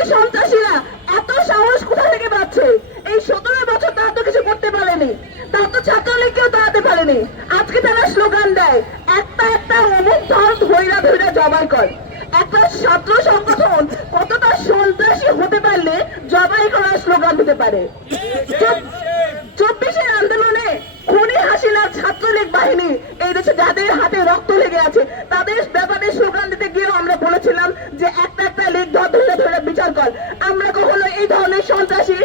এই সন্ত্রাসীরা এত সাহস কোথা থেকে পাচ্ছে? এই 17 বছর তারা তো কিছু করতে পারেনি, তারা তো ছাত্রলীগকেও দাঁড়াতে পারেনি। আজকে তারা স্লোগান দেয় একটা একটা অমুক ধর ধৈরা ধৈরা জবাই কর। একটা ছাত্র সংগঠন কতটা সন্ত্রাসী হতে পারলে জবাই করার স্লোগান দিতে পারে? 24 আন্দোলনে খুনি হাসিনার ছাত্রলীগ বাহিনী এই দেশে যাদের হাতে রক্ত লেগে আছে তাদের ব্যাপারে স্লোগান দিতে গিয়েও আমরা বলেছিলাম যে একটা একটা লীগ ধরে ধরে বিচার কর। আমরা কখনো এই ধরনের সন্ত্রাসী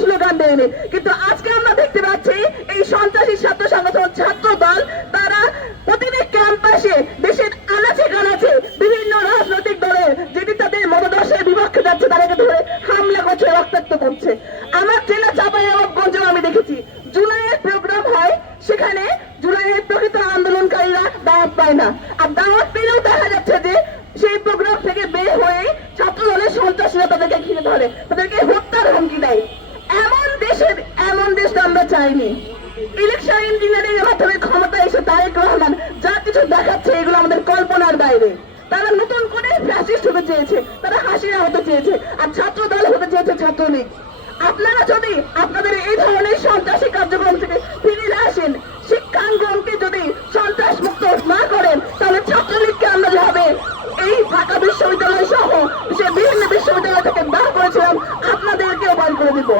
স্লোগান দেয়নি, কিন্তু আজকে আমরা দেখতে পাচ্ছি এই সন্ত্রাসী ছাত্র সংগঠন ছাত্র দল তারা প্রতিটি ক্যাম্পাসে দেশের আনাচে কানাচে বিভিন্ন রাজনৈতিক দলের যেটি তাদের মতদর্শের বিপক্ষে যাচ্ছে তাদেরকে ধরে হামলা করছে, রক্তাক্ত করছে। আমার জেলা চাঁপাইনবাবগঞ্জেও আমি দেখেছি জুলাইয়ের প্রোগ্রাম হয়, সেখানে জুলাইয়ের প্রকৃত আন্দোলনকারীরা দাওয়াত পায় না, আর দাওয়াত পেলেও দেখা যাচ্ছে যে সেই প্রোগ্রাম থেকে বের হয়ে ছাত্র দলের সন্ত্রাসীরা তাদেরকে ঘিরে ধরে, তাদেরকে হত্যার হুমকি দেয়। এমন দেশ আমরা চাইনি। ইলেকশন ইঞ্জিনিয়ারিং এর মাধ্যমে ক্ষমতা এসে তারেক রহমান যা কিছু দেখাচ্ছে এগুলো আমাদের কল্পনার বাইরে। তারা নতুন করে ফ্যাসিস্ট হতে চেয়েছে, তারা হাসিনা হতে চেয়েছে, আর ছাত্র দল হতে চেয়েছে ছাত্রলীগ। আপনারা যদি আপনাদের এই ধরনের সন্ত্রাসী কার্যক্রম থেকে ফিরে আসেন, শিক্ষাঙ্গনকে যদি সন্ত্রাস মুক্ত না করেন, তাহলে ছাত্রলীগকে আমরা যেভাবে এই ঢাকা বিশ্ববিদ্যালয় সহ বিভিন্ন বিশ্ববিদ্যালয় থেকে বার করেছিলাম আপনাদেরকেও বার করে দিব।